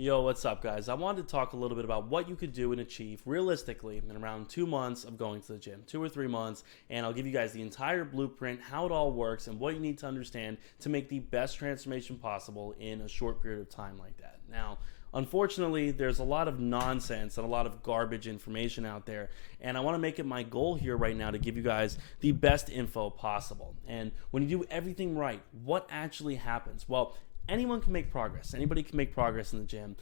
Yo, what's up, guys? I wanted to talk a little bit about what you could do and achieve realistically in around 2 months of going to the gym, 2 or 3 months, and I'll give you guys the entire blueprint, how it all works, and what you need to understand to make the best transformation possible in a short period of time like that. Now, unfortunately, there's a lot of nonsense and a lot of garbage information out there, and I want to make it my goal here right now to give you guys the best info possible. And when you do everything right, what actually happens? Well, anyone can make progress. Anybody can make progress in the gym.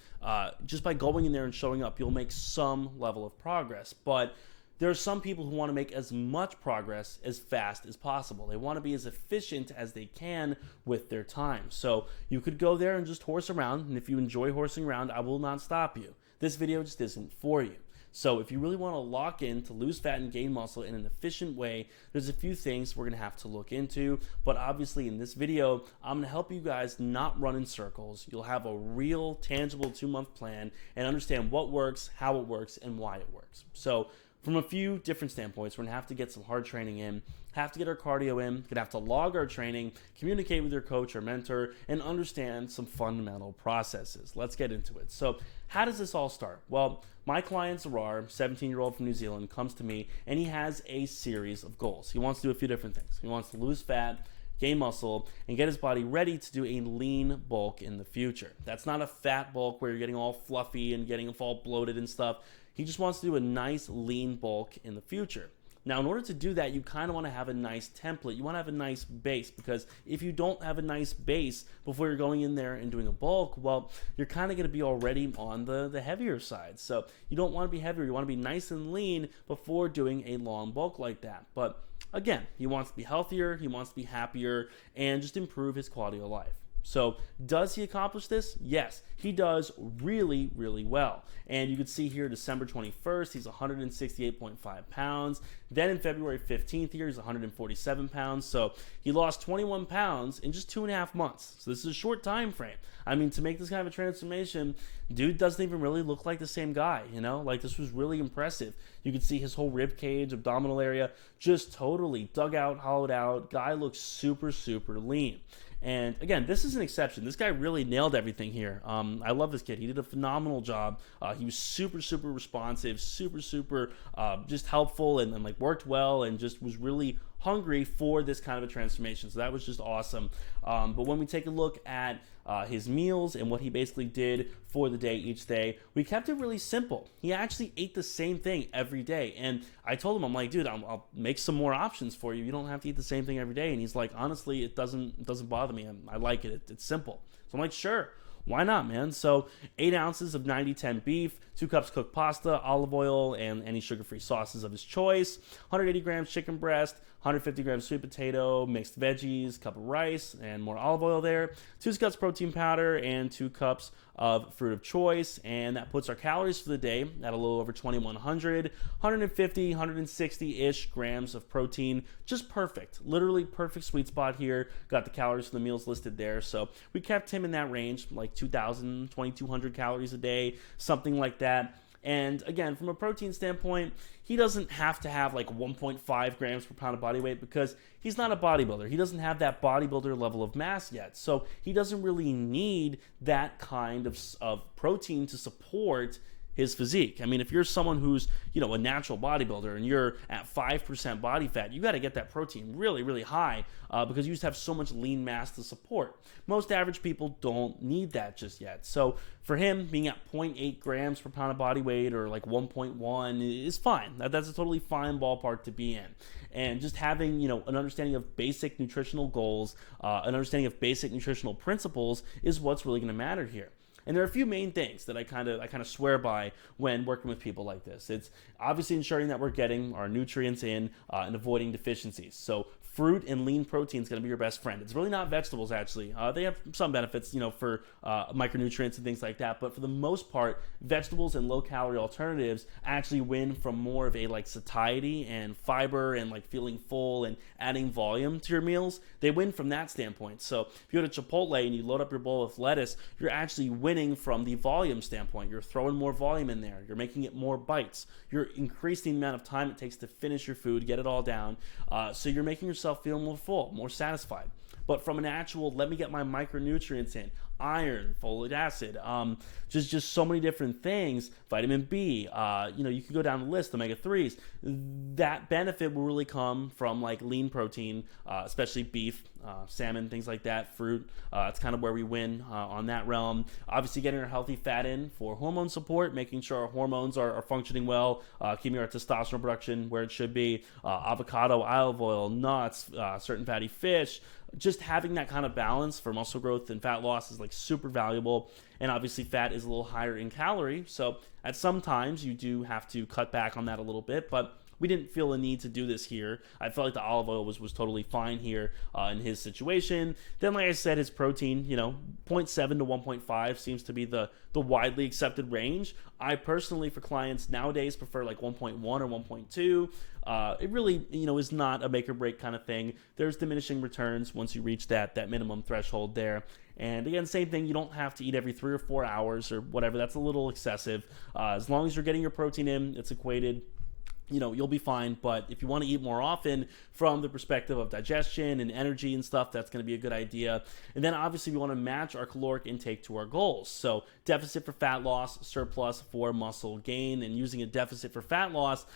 Just by going in there and showing up, you'll make some level of progress. But there are some people who want to make as much progress as fast as possible. They want to be as efficient as they can with their time. So you could go there and just horse around. And if you enjoy horsing around, I will not stop you. This video just isn't for you. So if you really want to lock in to lose fat and gain muscle in an efficient way, there's a few things we're going to have to look into. But obviously in this video, I'm going to help you guys not run in circles. You'll have a real tangible 2-month plan and understand what works, how it works, and why it works. So from a few different standpoints, we're going to have to get some hard training in, have to get our cardio in, going to have to log our training, communicate with your coach or mentor, and understand some fundamental processes. Let's get into it. So how does this all start? Well, my client Zarar, 17-year-old from New Zealand, comes to me and he has a series of goals. He wants to do a few different things. He wants to lose fat, gain muscle, and get his body ready to do a lean bulk in the future. That's not a fat bulk where you're getting all fluffy and getting all bloated and stuff. He just wants to do a nice lean bulk in the future. Now, in order to do that, you kind of want to have a nice template. You want to have a nice base, because if you don't have a nice base before you're going in there and doing a bulk, well, you're kind of going to be already on the heavier side. So you don't want to be heavier. You want to be nice and lean before doing a long bulk like that. But again, he wants to be healthier, he wants to be happier, and just improve his quality of life. So does he accomplish this? Yes, he does really, really well. And you can see here December 21st, he's 168.5 pounds. Then in February 15th here, he's 147 pounds. So he lost 21 pounds in just 2.5 months. So this is a short time frame. I mean, to make this kind of a transformation, dude doesn't even really look like the same guy, you know? Like, this was really impressive. You can see his whole rib cage, abdominal area, just totally dug out, hollowed out. Guy looks super, super lean. And again, this is an exception. This guy really nailed everything here. I love this kid. He did a phenomenal job. He was super, super responsive, super, super just helpful, and like worked well, and just was really hungry for this kind of a transformation. So that was just awesome. But when we take a look at his meals and what he basically did for the day each day, we kept it really simple. He actually ate the same thing every day. And I told him, I'm like, dude, I'll make some more options for you. You don't have to eat the same thing every day. And he's like, honestly, it doesn't bother me. I like it. It's simple. So I'm like, sure. Why not, man? So 8 ounces of 90-10 beef, 2 cups cooked pasta, olive oil, and any sugar-free sauces of his choice, 180 grams chicken breast, 150 grams sweet potato, mixed veggies, cup of rice, and more olive oil there, 2 cups protein powder, and 2 cups of fruit of choice. And that puts our calories for the day at a little over 2,100, 150, 160-ish grams of protein. Just perfect. Literally perfect sweet spot here. Got the calories for the meals listed there. So we kept him in that range, like 2,000, 2,200 calories a day, something like that. And again, from a protein standpoint, he doesn't have to have like 1.5 grams per pound of body weight, because he's not a bodybuilder. He doesn't have that bodybuilder level of mass yet. So he doesn't really need that kind of protein to support his physique. I mean, if you're someone who's, a natural bodybuilder and you're at 5% body fat, you got to get that protein really, really high because you just have so much lean mass to support. Most average people don't need that just yet. So for him, being at 0.8 grams per pound of body weight, or like 1.1, is fine. That's a totally fine ballpark to be in. And just having, an understanding of basic nutritional goals, an understanding of basic nutritional principles is what's really going to matter here. And there are a few main things that I kind of swear by when working with people like this. It's obviously ensuring that we're getting our nutrients in and avoiding deficiencies. So fruit and lean protein is going to be your best friend. It's really not vegetables, actually. They have some benefits, for micronutrients and things like that. But for the most part, vegetables and low-calorie alternatives actually win from more of a satiety and fiber and feeling full and adding volume to your meals. They win from that standpoint. So if you go to Chipotle and you load up your bowl with lettuce, you're actually winning from the volume standpoint. You're throwing more volume in there. You're making it more bites. You're increasing the amount of time it takes to finish your food, get it all down. So you're making yourself feel more full, more satisfied. But from an actual, let me get my micronutrients in, iron, folic acid, just so many different things, vitamin B, you can go down the list, omega-3s. That benefit will really come from like lean protein, especially beef, salmon, things like that, fruit. It's kind of where we win on that realm. Obviously getting our healthy fat in for hormone support, making sure our hormones are functioning well, keeping our testosterone production where it should be, avocado, olive oil, nuts, certain fatty fish. Just having that kind of balance for muscle growth and fat loss is like super valuable. And obviously fat is a little higher in calorie, so at some times you do have to cut back on that a little bit, but we didn't feel a need to do this here. I felt like the olive oil was totally fine here in his situation. Then, like I said, his protein, 0.7 to 1.5 seems to be the widely accepted range. I personally, for clients nowadays, prefer like 1.1 or 1.2. It really, is not a make or break kind of thing. There's diminishing returns once you reach that minimum threshold there. And again, same thing, you don't have to eat every 3 or 4 hours or whatever. That's a little excessive. As long as you're getting your protein in, it's equated, you'll be fine. But if you want to eat more often from the perspective of digestion and energy and stuff, that's going to be a good idea. And then obviously we want to match our caloric intake to our goals. So deficit for fat loss, surplus for muscle gain, and using a deficit for fat loss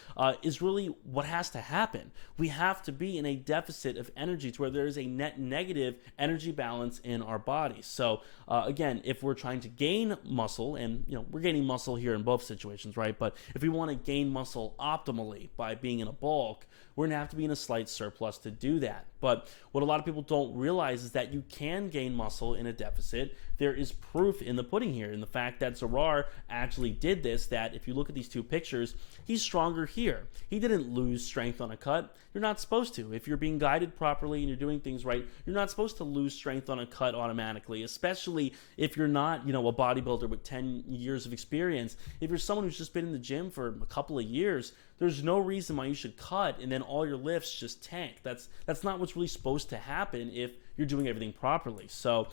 is really what has to happen. We have to be in a deficit of energy to where there is a net negative energy balance in our bodies. So again, if we're trying to gain muscle, and we're gaining muscle here in both situations, right? But if we want to gain muscle optimally by being in a bulk, we're going to have to be in a slight surplus to do that. But what a lot of people don't realize is that you can gain muscle in a deficit. There is proof in the pudding here, in the fact that Zarar actually did this, that if you look at these two pictures, he's stronger here. He didn't lose strength on a cut. You're not supposed to. If you're being guided properly and you're doing things right, you're not supposed to lose strength on a cut automatically, especially if you're not, a bodybuilder with 10 years of experience. If you're someone who's just been in the gym for a couple of years, there's no reason why you should cut and then all your lifts just tank. That's not what's really supposed to happen if you're doing everything properly. So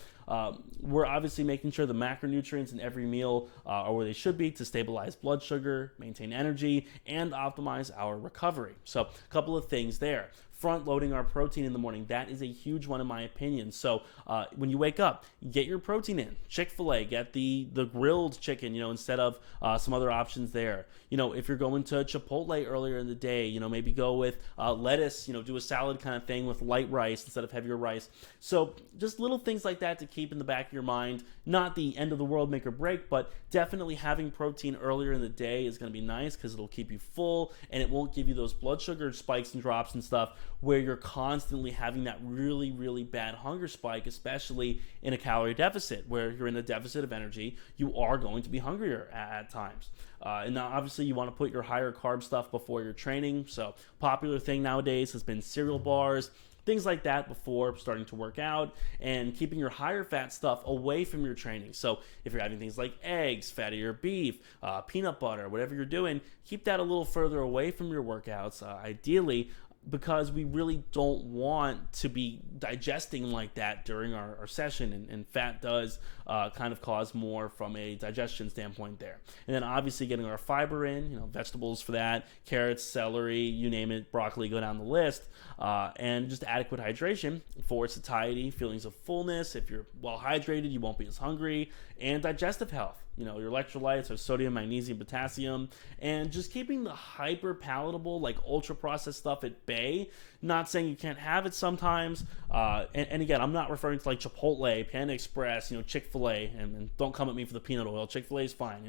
we're obviously making sure the macronutrients in every meal are where they should be to stabilize blood sugar, maintain energy, and optimize our recovery. So a couple of things there. Front loading our protein in the morning, that is a huge one in my opinion. So when you wake up, get your protein in. Chick-fil-A, get the grilled chicken, instead of some other options there. If you're going to Chipotle earlier in the day, maybe go with lettuce, do a salad kind of thing with light rice instead of heavier rice. So just little things like that to keep in the back of your mind. Not the end of the world make or break, but definitely having protein earlier in the day is going to be nice because it'll keep you full and it won't give you those blood sugar spikes and drops and stuff where you're constantly having that really, really bad hunger spike, especially in a calorie deficit where you're in a deficit of energy. You are going to be hungrier at times. And now obviously you want to put your higher carb stuff before your training. So popular thing nowadays has been cereal bars, things like that before starting to work out, and keeping your higher fat stuff away from your training. So if you're having things like eggs, fattier beef, peanut butter, whatever you're doing, keep that a little further away from your workouts, ideally, because we really don't want to be digesting like that during our session, and fat does kind of cause more from a digestion standpoint there. And then obviously getting our fiber in, vegetables for that, carrots, celery, you name it, broccoli, go down the list, and just adequate hydration for satiety, feelings of fullness. If you're well hydrated, you won't be as hungry, and digestive health. Your electrolytes are sodium, magnesium, potassium, and just keeping the hyper palatable, like ultra processed stuff at bay. Not saying you can't have it sometimes. And again, I'm not referring to like Chipotle, Panda Express, Chick-fil-A, and don't come at me for the peanut oil. Chick-fil-A is fine,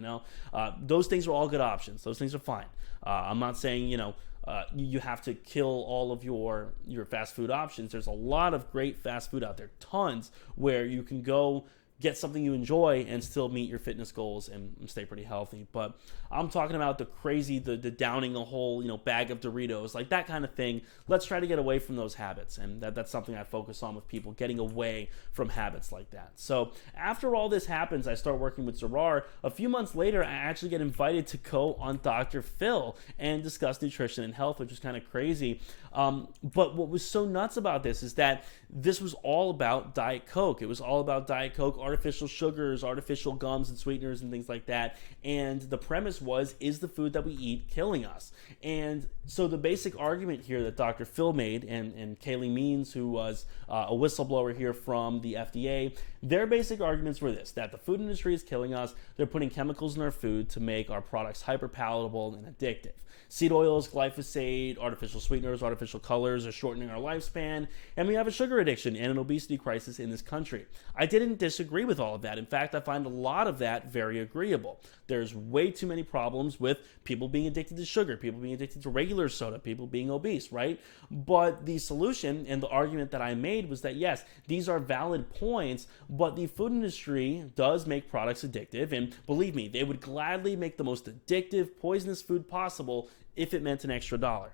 those things are all good options. Those things are fine. I'm not saying, you have to kill all of your fast food options. There's a lot of great fast food out there, tons, where you can go get something you enjoy and still meet your fitness goals and stay pretty healthy. But I'm talking about the crazy, the downing a whole, bag of Doritos, like that kind of thing. Let's try to get away from those habits. And that's something I focus on with people, getting away from habits like that. So after all this happens, I start working with Zarar. A few months later, I actually get invited to go on Dr. Phil and discuss nutrition and health, which is kind of crazy. But what was so nuts about this is that this was all about Diet Coke. It was all about Diet Coke, artificial sugars, artificial gums and sweeteners and things like that. And the premise was, is the food that we eat killing us? And so the basic argument here that Dr. Phil made, and Kaylee Means, who was a whistleblower here from the FDA, Their basic arguments were this, that the food industry is killing us. They're putting chemicals in our food to make our products hyper palatable and addictive. Seed oils, glyphosate, artificial sweeteners, artificial colors are shortening our lifespan, and we have a sugar addiction and an obesity crisis in this country. I didn't disagree with all of that. In fact, I find a lot of that very agreeable. There's way too many problems with people being addicted to sugar, people being addicted to regular soda, people being obese, right? But the solution and the argument that I made was that yes, these are valid points, but the food industry does make products addictive, and believe me, they would gladly make the most addictive, poisonous food possible if it meant an extra dollar.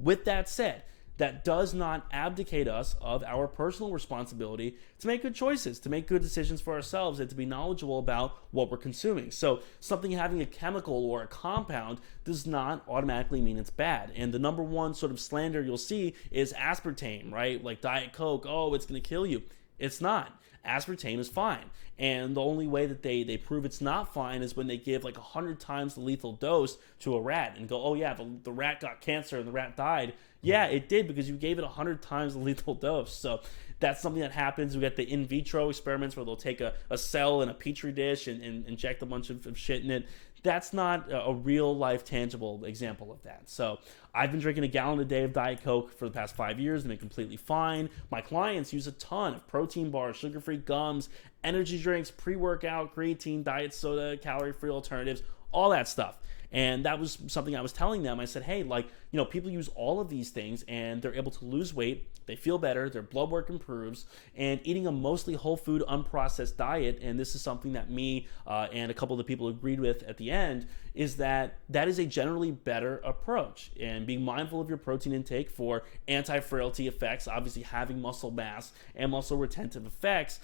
With that said, that does not abdicate us of our personal responsibility to make good choices, to make good decisions for ourselves, and to be knowledgeable about what we're consuming. So something having a chemical or a compound does not automatically mean it's bad. And the number one sort of slander you'll see is aspartame, right? Like Diet Coke, oh, it's going to kill you. It's not. Aspartame is fine. And the only way that they prove it's not fine is when they give like 100 times the lethal dose to a rat and go, oh yeah, the rat got cancer and the rat died. Yeah, it did because you gave it 100 times the lethal dose. So that's something that happens. We got the in vitro experiments where they'll take a cell in a petri dish and inject a bunch of shit in it. That's not a real life tangible example of that. So I've been drinking a gallon a day of Diet Coke for the past 5 years and been completely fine. My clients use a ton of protein bars, sugar-free gums, energy drinks, pre-workout, creatine, diet soda, calorie-free alternatives, all that stuff. And that was something I was telling them. I said, hey, like, you know, people use all of these things and they're able to lose weight. They feel better. Their blood work improves. And eating a mostly whole food, unprocessed diet, and this is something that me and a couple of the people agreed with at the end, is that is a generally better approach. And being mindful of your protein intake for anti-frailty effects, obviously having muscle mass and muscle retentive effects,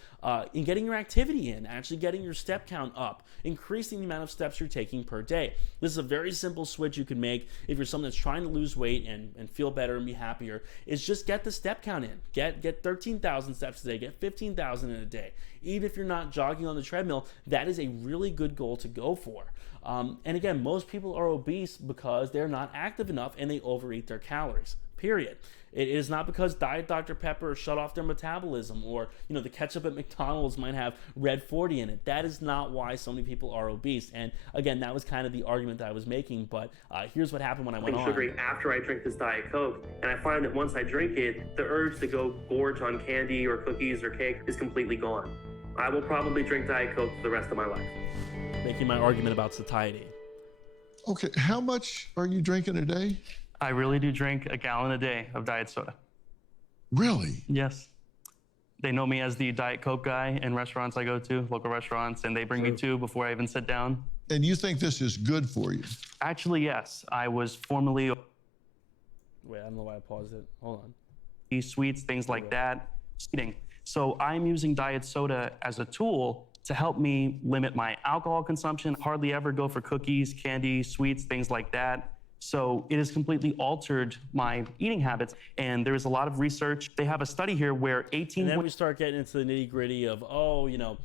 in getting your activity in, actually getting your step count up, increasing the amount of steps you're taking per day. This is a very simple switch you can make if you're someone that's trying to lose weight and feel better and be happier, is just get the step count in. Get 13,000 steps a day, get 15,000 in a day. Even if you're not jogging on the treadmill, that is a really good goal to go for. And again, most people are obese because they're not active enough and they overeat their calories, period. It is not because Diet Dr. Pepper shut off their metabolism, or, you know, the ketchup at McDonald's might have red 40 in it. That is not why so many people are obese. And again, that was kind of the argument that I was making, but here's what happened when I went on. Sugary after I drink this Diet Coke, and I find that once I drink it, the urge to go gorge on candy or cookies or cake is completely gone. I will probably drink Diet Coke for the rest of my life. Making my argument about satiety. Okay, how much are you drinking a day? I really do drink a gallon a day of diet soda. Really? Yes. They know me as the Diet Coke guy in restaurants I go to, local restaurants, and they bring me two before I even sit down. And you think this is good for you? Actually, yes. I was formerly... Wait, I don't know why I paused it. Hold on. Sweets, things like that. Eating. So I'm using diet soda as a tool to help me limit my alcohol consumption. Hardly ever go for cookies, candy, sweets, things like that. So it has completely altered my eating habits. And there is a lot of research. They have a study here where 18... And then we start getting into the nitty gritty of, oh, you know,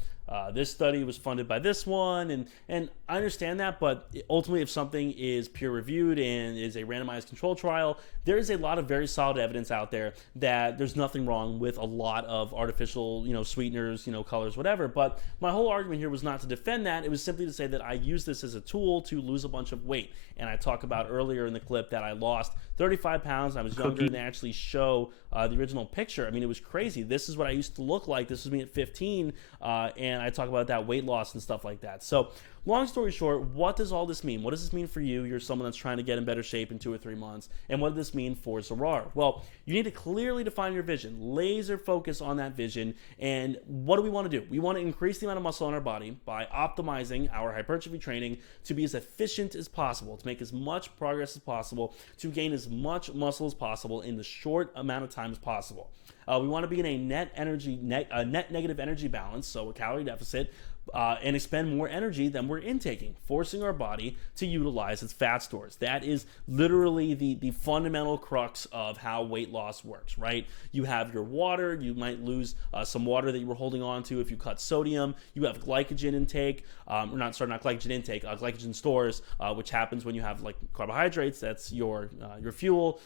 this study was funded by this one. And I understand that, but ultimately if something is peer reviewed and is a randomized control trial, there is a lot of very solid evidence out there that there's nothing wrong with a lot of artificial, you know, sweeteners, you know, colors, whatever. But my whole argument here was not to defend that. It was simply to say that I use this as a tool to lose a bunch of weight. And I talked about earlier in the clip that I lost 35 pounds. I was younger, and they actually show the original picture. I mean, it was crazy. This is what I used to look like. This was me at 15. And I talk about that weight loss and stuff like that. So long story short, what does all this mean? What does this mean for you? You're someone that's trying to get in better shape in 2 or 3 months. And what does this mean for Zarar? Well, you need to clearly define your vision, laser focus on that vision. And what do we want to do? We want to increase the amount of muscle in our body by optimizing our hypertrophy training to be as efficient as possible, to make as much progress as possible, to gain as much muscle as possible in the short amount of time as possible. We want to be in a net negative energy balance, so a calorie deficit, and expend more energy than we're intaking, forcing our body to utilize its fat stores. That is literally the fundamental crux of how weight loss works, right? You have your water. You might lose some water that you were holding on to if you cut sodium. You have glycogen intake, glycogen stores, which happens when you have like carbohydrates. That's your fuel.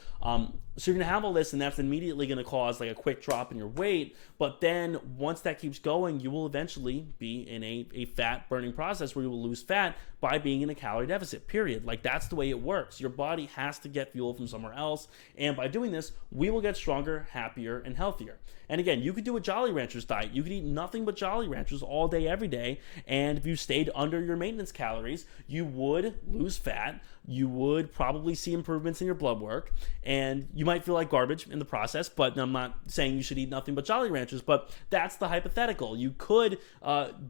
So you're going to have all this, and that's immediately going to cause like a quick drop in your weight. But then once that keeps going, you will eventually be in a fat burning process where you will lose fat by being in a calorie deficit, period. Like, that's the way it works. Your body has to get fuel from somewhere else. And by doing this, we will get stronger, happier, and healthier. And again, you could do a Jolly Ranchers diet. You could eat nothing but Jolly Ranchers all day, every day. And if you stayed under your maintenance calories, you would lose fat. You would probably see improvements in your blood work, and you might feel like garbage in the process. But I'm not saying you should eat nothing but Jolly Ranchers, but that's the hypothetical. You could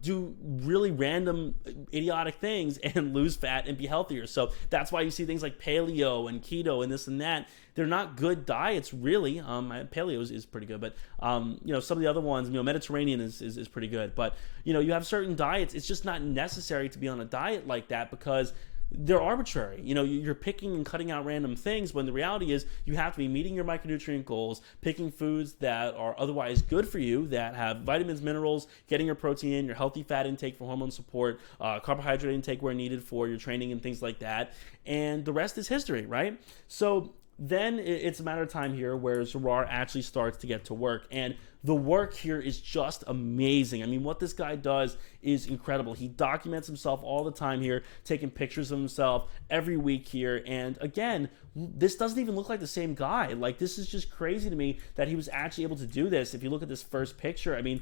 do really random, idiotic things and lose fat and be healthier. So that's why you see things like paleo and keto and this and that. They're not good diets, really. Paleo is pretty good, but some of the other ones, Mediterranean is pretty good. But you have certain diets. It's just not necessary to be on a diet like that because they're arbitrary. You're picking and cutting out random things when the reality is you have to be meeting your micronutrient goals, picking foods that are otherwise good for you, that have vitamins, minerals, getting your protein in, your healthy fat intake for hormone support, carbohydrate intake where needed for your training and things like that. And the rest is history, right? So then it's a matter of time here where Zarar actually starts to get to work. And the work here is just amazing. I mean, what this guy does is incredible. He documents himself all the time here, taking pictures of himself every week here. And again, this doesn't even look like the same guy. Like, this is just crazy to me that he was actually able to do this. If you look at this first picture, I mean,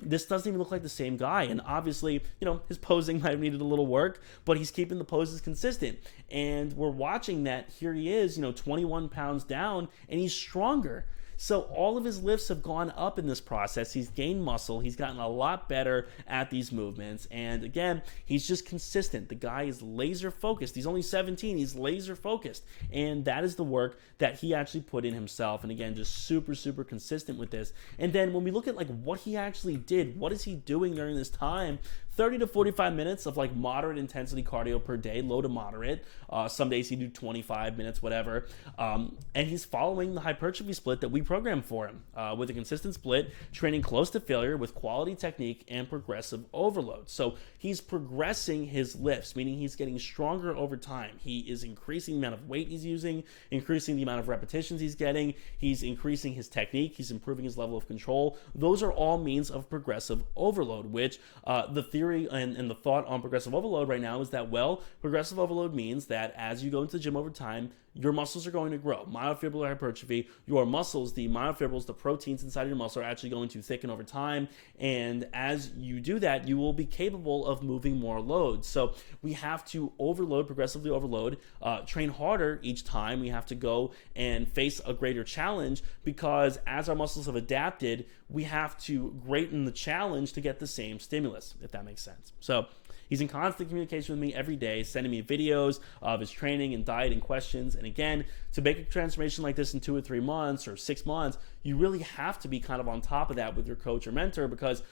this doesn't even look like the same guy. And obviously, his posing might have needed a little work, but he's keeping the poses consistent. And we're watching that here he is, 21 pounds down, and he's stronger. So all of his lifts have gone up in this process. He's gained muscle. He's gotten a lot better at these movements. And again, he's just consistent. The guy is laser focused. He's only 17. He's laser focused. And that is the work that he actually put in himself. And again, just super, super consistent with this. And then when we look at like what he actually did, what is he doing during this time? 30 to 45 minutes of like moderate intensity cardio per day, low to moderate. Some days he do 25 minutes, whatever. And he's following the hypertrophy split that we programmed for him with a consistent split, training close to failure with quality technique and progressive overload. So he's progressing his lifts, meaning he's getting stronger over time. He is increasing the amount of weight he's using, increasing the amount of repetitions he's getting. He's increasing his technique. He's improving his level of control. Those are all means of progressive overload, which the theory and the thought on progressive overload right now is that, well, progressive overload means that as you go into the gym over time, your muscles are going to grow. Myofibrillar hypertrophy, your muscles, the myofibrils, the proteins inside of your muscle are actually going to thicken over time. And as you do that, you will be capable of moving more loads. So we have to overload, progressively overload, train harder each time. We have to go and face a greater challenge because as our muscles have adapted, we have to greaten the challenge to get the same stimulus, if that makes sense. So he's in constant communication with me every day, sending me videos of his training and diet and questions. And again, to make a transformation like this in 2 or 3 months or 6 months, you really have to be kind of on top of that with your coach or mentor because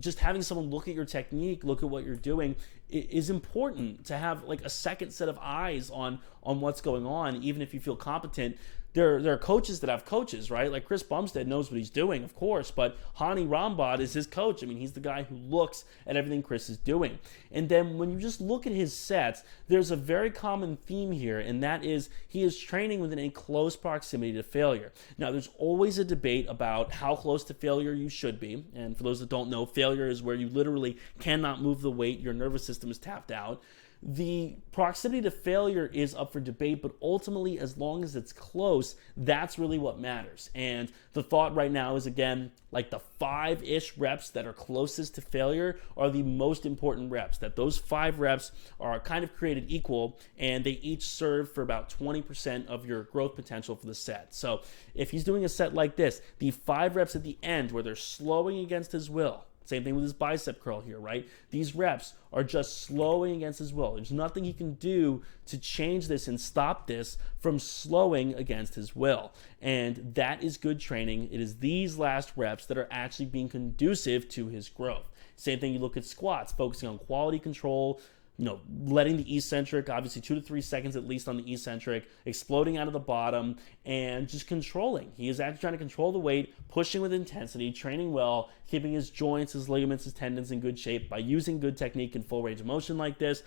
just having someone look at your technique, look at what you're doing is important to have like a second set of eyes on what's going on, even if you feel competent. There are coaches that have coaches, right? Like Chris Bumstead knows what he's doing, of course, but Hani Rambod is his coach. I mean, he's the guy who looks at everything Chris is doing. And then when you just look at his sets, there's a very common theme here, and that is he is training within a close proximity to failure. Now, there's always a debate about how close to failure you should be. And for those that don't know, failure is where you literally cannot move the weight, your nervous system is tapped out. The proximity to failure is up for debate, but ultimately, as long as it's close, that's really what matters. And the thought right now is, again, like the 5-ish reps that are closest to failure are the most important reps, that those 5 reps are kind of created equal, and they each serve for about 20% of your growth potential for the set. So if he's doing a set like this, the 5 reps at the end where they're slowing against his will, same thing with his bicep curl here, right? These reps are just slowing against his will. There's nothing he can do to change this and stop this from slowing against his will. And that is good training. It is these last reps that are actually being conducive to his growth. Same thing, you look at squats, focusing on quality control, letting the eccentric, obviously 2 to 3 seconds at least on the eccentric, exploding out of the bottom, and just controlling. He is actually trying to control the weight, pushing with intensity, training well, keeping his joints, his ligaments, his tendons in good shape by using good technique and full range of motion like this.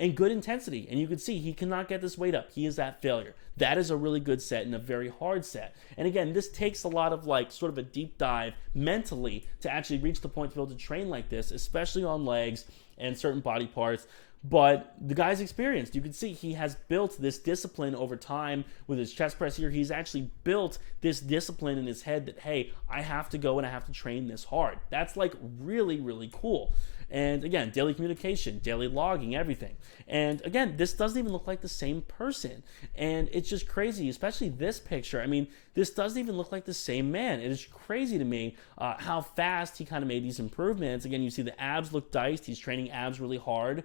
and good intensity. And you can see he cannot get this weight up. He is at failure. That is a really good set and a very hard set. And again, this takes a lot of like sort of a deep dive mentally to actually reach the point to be able to train like this, especially on legs and certain body parts. But the guy's experienced. You can see he has built this discipline over time with his chest press here. He's actually built this discipline in his head that, hey, I have to go and I have to train this hard. That's like really, really cool. And again, daily communication, daily logging, everything. And again, this doesn't even look like the same person. And it's just crazy, especially this picture. I mean, this doesn't even look like the same man. It is crazy to me how fast he kind of made these improvements. Again, you see the abs look diced. He's training abs really hard,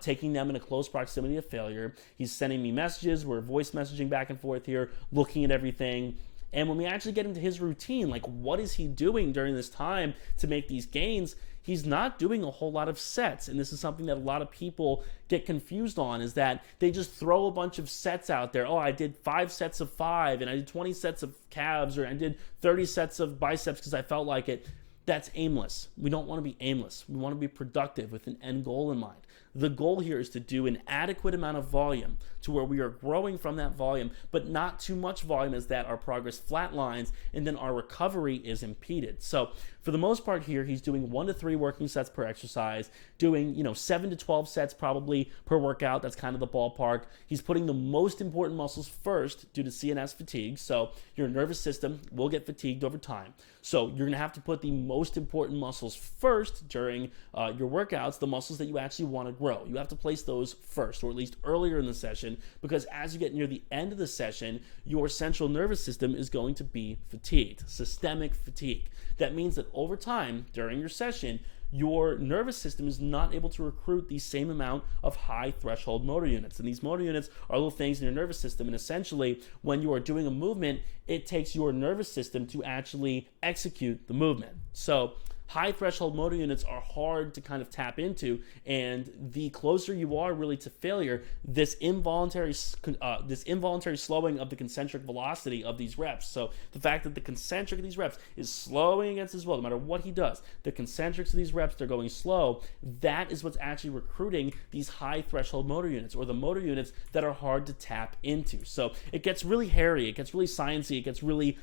taking them in a close proximity of failure. He's sending me messages. We're voice messaging back and forth here, looking at everything. And when we actually get into his routine, like what is he doing during this time to make these gains? He's not doing a whole lot of sets. And this is something that a lot of people get confused on, is that they just throw a bunch of sets out there. Oh, I did 5 sets of 5 and I did 20 sets of calves, or I did 30 sets of biceps because I felt like it. That's aimless. We don't want to be aimless. We want to be productive with an end goal in mind. The goal here is to do an adequate amount of volume to where we are growing from that volume, but not too much volume as that our progress flatlines and then our recovery is impeded. So for the most part here, he's doing 1 to 3 working sets per exercise, doing 7 to 12 sets probably per workout. That's kind of the ballpark. He's putting the most important muscles first due to CNS fatigue. So your nervous system will get fatigued over time. So you're going to have to put the most important muscles first during your workouts, the muscles that you actually want to grow. You have to place those first, or at least earlier in the session, because as you get near the end of the session, your central nervous system is going to be fatigued, systemic fatigue. That means that over time, during your session, your nervous system is not able to recruit the same amount of high threshold motor units. And these motor units are little things in your nervous system. And essentially, when you are doing a movement, it takes your nervous system to actually execute the movement. So high threshold motor units are hard to kind of tap into, and the closer you are really to failure, this involuntary slowing of the concentric velocity of these reps. So the fact that the concentric of these reps is slowing against his will, no matter what he does, the concentrics of these reps, they're going slow. That is what's actually recruiting these high threshold motor units, or the motor units that are hard to tap into. So it gets really hairy, it gets really sciencey, it gets really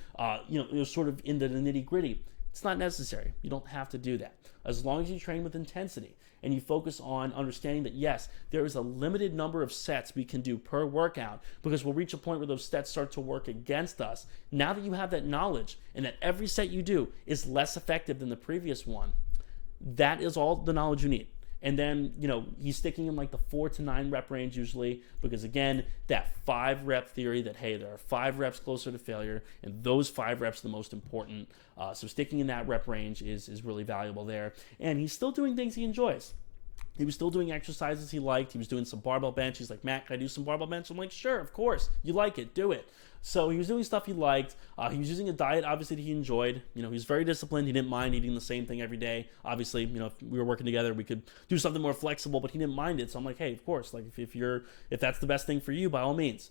sort of into the nitty gritty. It's not necessary. You don't have to do that. As long as you train with intensity and you focus on understanding that, yes, there is a limited number of sets we can do per workout, because we'll reach a point where those sets start to work against us. Now that you have that knowledge and that every set you do is less effective than the previous one, that is all the knowledge you need. And then, he's sticking in like the 4 to 9 rep range usually, because again, that 5 rep theory that, hey, there are 5 reps closer to failure, and those 5 reps are the most important. So sticking in that rep range is really valuable there. And he's still doing things he enjoys. He was still doing exercises he liked. He was doing some barbell bench. He's like, Matt, can I do some barbell bench? I'm like, sure, of course. You like it, do it. So he was doing stuff he liked. He was using a diet, obviously, that he enjoyed. He was very disciplined. He didn't mind eating the same thing every day. Obviously, if we were working together, we could do something more flexible, but he didn't mind it. So I'm like, hey, of course, like if that's the best thing for you, by all means.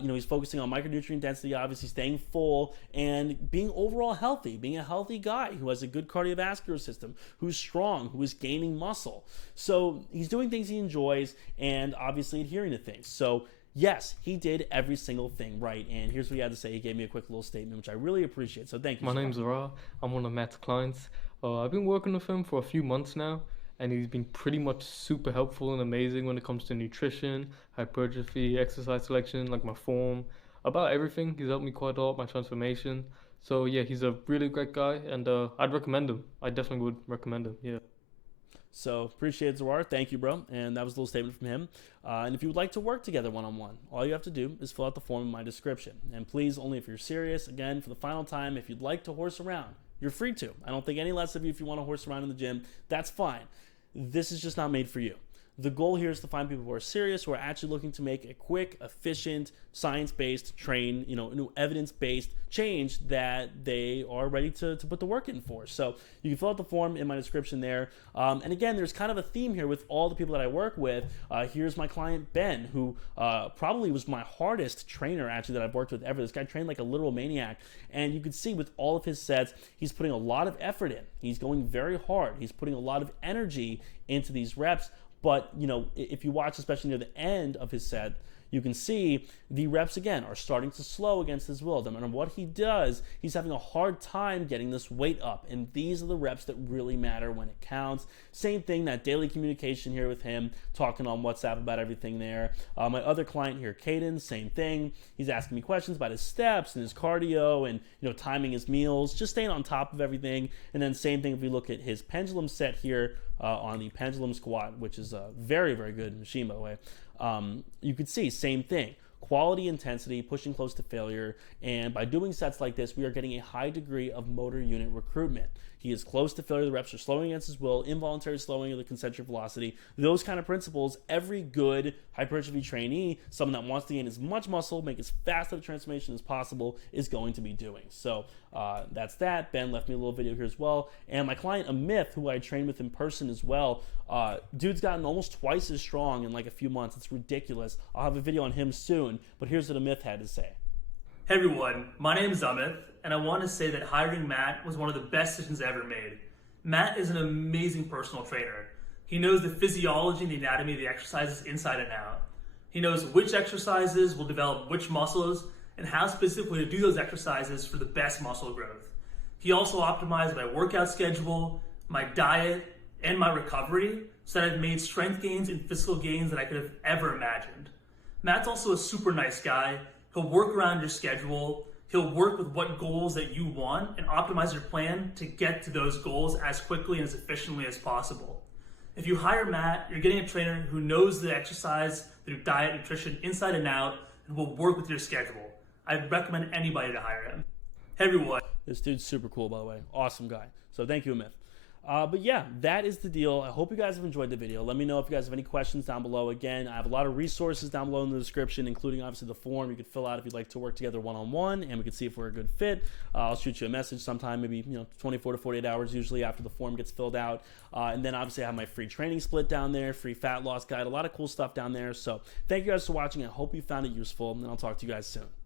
He's focusing on micronutrient density, obviously staying full and being overall healthy, being a healthy guy who has a good cardiovascular system, who's strong, who is gaining muscle. So he's doing things he enjoys and obviously adhering to things. So yes, he did every single thing right, and here's what he had to say. He gave me a quick little statement, which I really appreciate, so thank you. My name's Zara. I'm one of Matt's clients. I've been working with him for a few months now, and he's been pretty much super helpful and amazing when it comes to nutrition, hypertrophy, exercise selection, like my form, about everything. He's helped me quite a lot, my transformation. So yeah, he's a really great guy, and I'd recommend him. I definitely would recommend him, yeah. So appreciate it, Zawar. Thank you, bro. And that was a little statement from him. And if you would like to work together one-on-one, all you have to do is fill out the form in my description. And please, only if you're serious, again, for the final time, if you'd like to horse around, you're free to. I don't think any less of you if you want to horse around in the gym. That's fine. This is just not made for you. The goal here is to find people who are serious, who are actually looking to make a quick, efficient, science-based, evidence-based change that they are ready to put the work in for. So you can fill out the form in my description there. And again, there's kind of a theme here with all the people that I work with. Here's my client, Ben, who probably was my hardest trainer, actually, that I've worked with ever. This guy trained like a literal maniac. And you can see with all of his sets, he's putting a lot of effort in. He's going very hard. He's putting a lot of energy into these reps. But, you know, if you watch, especially near the end of his set, you can see the reps again are starting to slow against his will. No matter what he does, he's having a hard time getting this weight up. And these are the reps that really matter when it counts. Same thing, that daily communication here with him, talking on WhatsApp about everything there. My other client here, Caden, same thing. He's asking me questions about his steps and his cardio and, you know, timing his meals, just staying on top of everything. And then same thing if we look at his pendulum set here on the pendulum squat, which is a very, very good machine, by the way. You could see, same thing, quality, intensity, pushing close to failure, and by doing sets like this, we are getting a high degree of motor unit recruitment. He is close to failure, the reps are slowing against his will, involuntary slowing of the concentric velocity. Those kind of principles, every good hypertrophy trainee, someone that wants to gain as much muscle, make as fast of a transformation as possible, is going to be doing. So that's that. Ben left me a little video here as well. And my client, Amith, who I trained with in person as well, dude's gotten almost twice as strong in like a few months. It's ridiculous. I'll have a video on him soon, but here's what Amith had to say. Hey everyone, my name is Amit, and I want to say that hiring Matt was one of the best decisions I ever made. Matt is an amazing personal trainer. He knows the physiology and the anatomy of the exercises inside and out. He knows which exercises will develop which muscles and how specifically to do those exercises for the best muscle growth. He also optimized my workout schedule, my diet, and my recovery so that I've made strength gains and physical gains that I could have ever imagined. Matt's also a super nice guy. He'll work around your schedule. He'll work with what goals that you want and optimize your plan to get to those goals as quickly and as efficiently as possible. If you hire Matt, you're getting a trainer who knows the exercise, the diet, nutrition inside and out, and will work with your schedule. I'd recommend anybody to hire him. Hey everyone. This dude's super cool, by the way. Awesome guy. So thank you, Amith. But yeah, that is the deal. I hope you guys have enjoyed the video. Let me know if you guys have any questions down below. Again, I have a lot of resources down below in the description, including obviously the form you could fill out if you'd like to work together one-on-one, and we can see if we're a good fit. I'll shoot you a message sometime, maybe 24 to 48 hours usually after the form gets filled out. And then obviously I have my free training split down there, free fat loss guide, a lot of cool stuff down there. So thank you guys for watching. I hope you found it useful, and I'll talk to you guys soon.